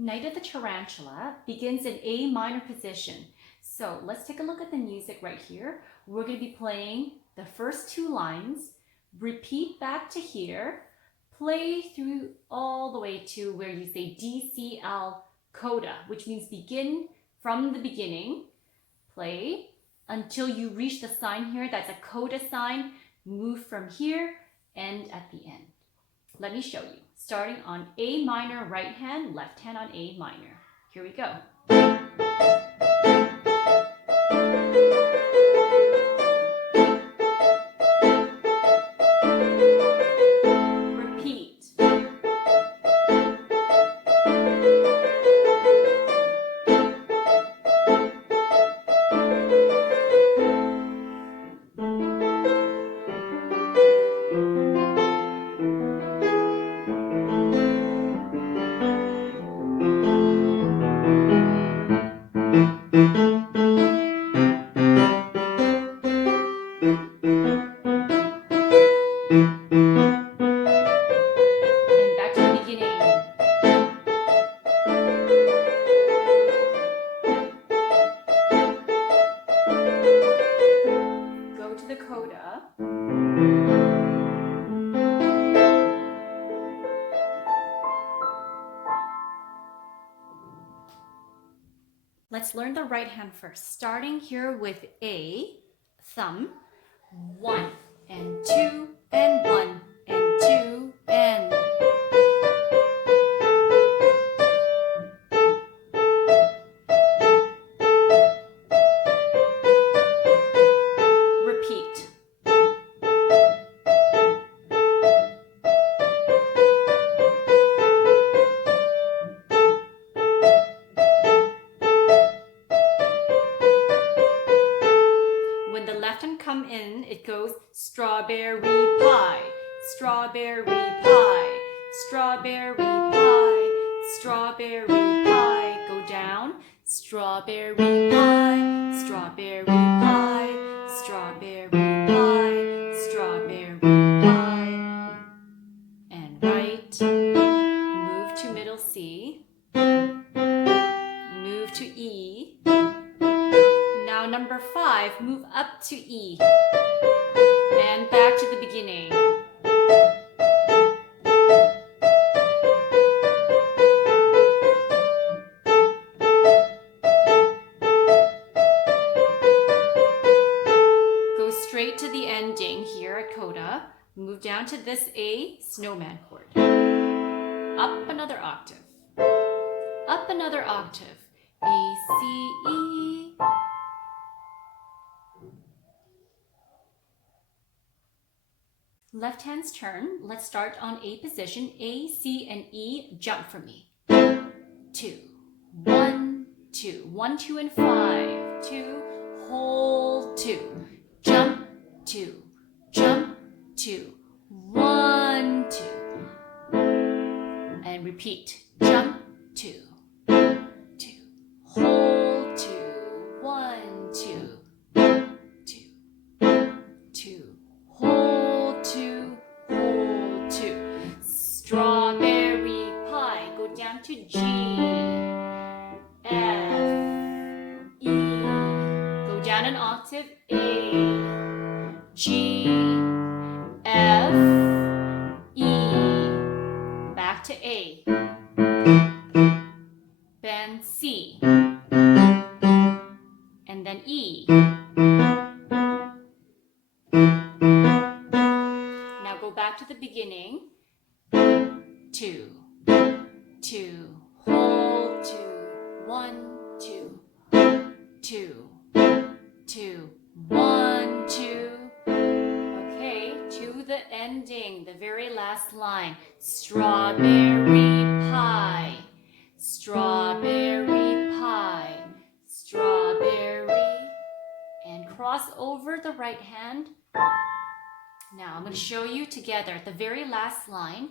Night of the Tarantella begins in A minor position. So let's take a look at the music right here. We're going to be playing the first two lines, repeat back to here, play through all the way to where you say DCL coda, which means begin from the beginning, play until you reach the sign here. That's a coda sign. Move from here, end at the end. Let me show you. Starting on A minor right hand, left hand on A minor. Here we go. Repeat. And back to the beginning. Go to the coda. Let's learn the right hand first. Starting here with A, thumb, 1 and 2 and 1 and 2 and repeat. When the left hand come in, it goes strawberry pie, strawberry pie, strawberry pie, strawberry pie. Go down, strawberry pie, strawberry pie, strawberry pie, strawberry pie. And right, move to middle C, move to E. Now number 5, move up to E and back to the beginning. Go straight to the ending here at coda. Move down to this A snowman chord. Up another octave. Up another octave. A, C, E. Left hand's turn. Let's start on A position. A, C, and E. Jump for me. 2, 1, 2. 1, 2, and 5. 2. Hold 2. Jump 2. Jump 2. 1, 2. And repeat. Jump 2. 2. Hold 2. 1, 2. 2. 2. Hold 2. Hold 2. Strawberry pie. Go down to G. F. E. Go down an octave. A. G. F. E. Back to A. Then C. And then E. Now go back to the beginning. 2. 2. Hold 2. 1, 2. 2. 2. 1, 2. Okay, to the ending, the very last line. Strawberry pie. Strawberry pie. Strawberry. And cross over the right hand. Now I'm going to show you together at the very last line.